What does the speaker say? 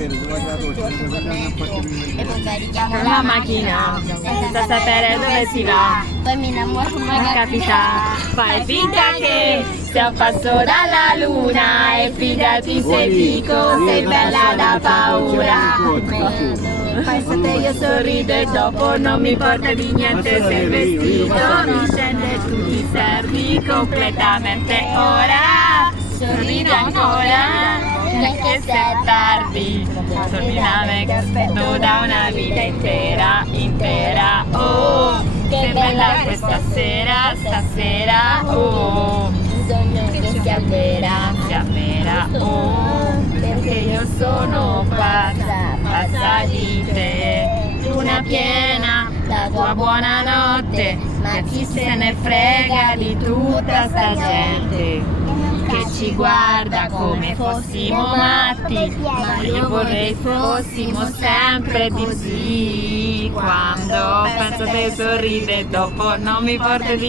Con la macchina, senza sapere dove si va. Poi mi innamoro Non capita, fai finta che sei a passo dalla luna e fidati se dico sei bella da paura. Pensate io sorrido e dopo non mi importa di niente se il vestito mi scende e tu ti servi completamente ora. Sorridi ancora, perché se è tardi, sorridame che aspetto da una vita intera, oh, che bella questa sera, stasera, oh, bisogno che sia vera, oh, perché io sono pazza di te, luna piena, la tua buonanotte, ma chi se ne frega di tutta sta gente che ci guarda come fossimo matti, ma io vorrei fossimo sempre così. Quando penso a te sorride, dopo non mi porta di